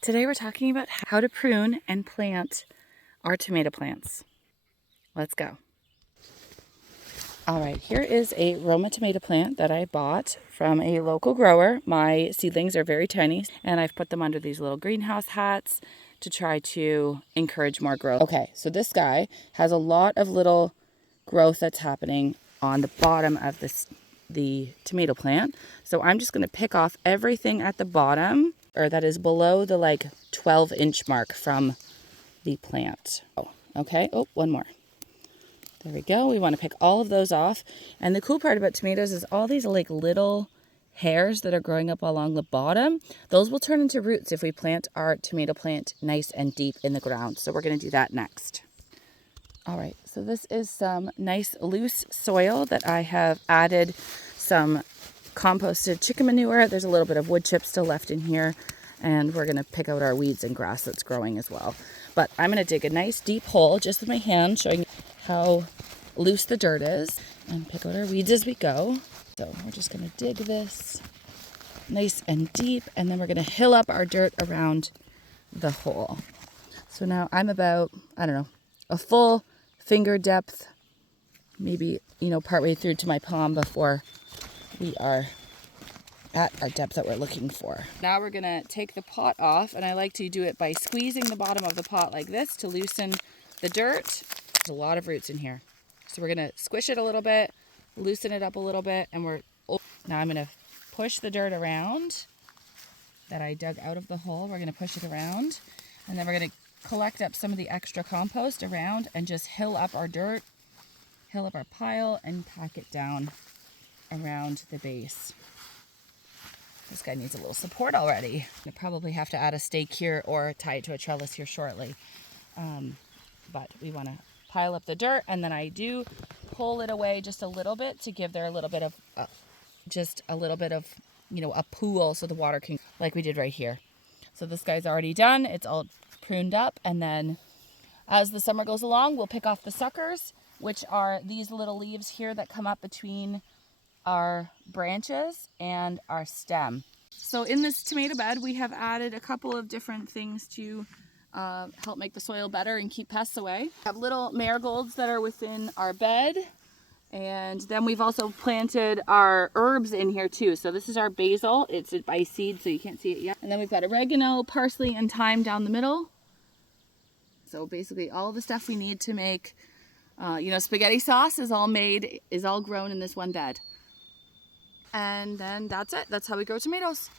Today we're talking about how to prune and plant our tomato plants. Let's go. All right, here is a Roma tomato plant that I bought from a local grower. My seedlings are very tiny, and I've put them under these little greenhouse hats to try to encourage more growth. Okay, so this guy has a lot of little growth that's happening on the bottom of the tomato plant. So I'm just going to pick off everything at the bottom, or that is below the 12-inch mark from the plant. Oh, okay. Oh, one more. There we go. We want to pick all of those off. And the cool part about tomatoes is all these little hairs that are growing up along the bottom, those will turn into roots if we plant our tomato plant nice and deep in the ground. So we're going to do that next. All right, so this is some nice loose soil that I have added some composted chicken manure. There's a little bit of wood chip still left in here, and we're going to pick out our weeds and grass that's growing as well. But I'm going to dig a nice deep hole just with my hand, showing you how loose the dirt is, and pick out our weeds as we go. So we're just going to dig this nice and deep, and then we're going to hill up our dirt around the hole. So now I'm about, I don't know, a full finger depth, maybe, partway through to my palm before we are at our depth that we're looking for. Now we're gonna take the pot off, and I like to do it by squeezing the bottom of the pot like this to loosen the dirt. There's a lot of roots in here. So we're gonna squish it a little bit, loosen it up a little bit, and now I'm gonna push the dirt around that I dug out of the hole. We're gonna push it around, and then we're gonna collect up some of the extra compost around and just hill up our dirt, hill up our pile, and pack it down around the base. This guy needs a little support already. I probably have to add a stake here or tie it to a trellis here shortly. But we want to pile up the dirt, and then I do pull it away just a little bit to give there a little bit of, a pool so the water can, like we did right here. So this guy's already done. It's all pruned up, and then as the summer goes along, we'll pick off the suckers, which are these little leaves here that come up between our branches and our stem. So in this tomato bed, we have added a couple of different things to help make the soil better and keep pests away. We have little marigolds that are within our bed, and then we've also planted our herbs in here too. So this is our basil. It's by seed, so you can't see it yet. And then we've got oregano, parsley, and thyme down the middle. So basically all the stuff we need to make, spaghetti sauce is all grown in this one bed. And then that's it. That's how we grow tomatoes.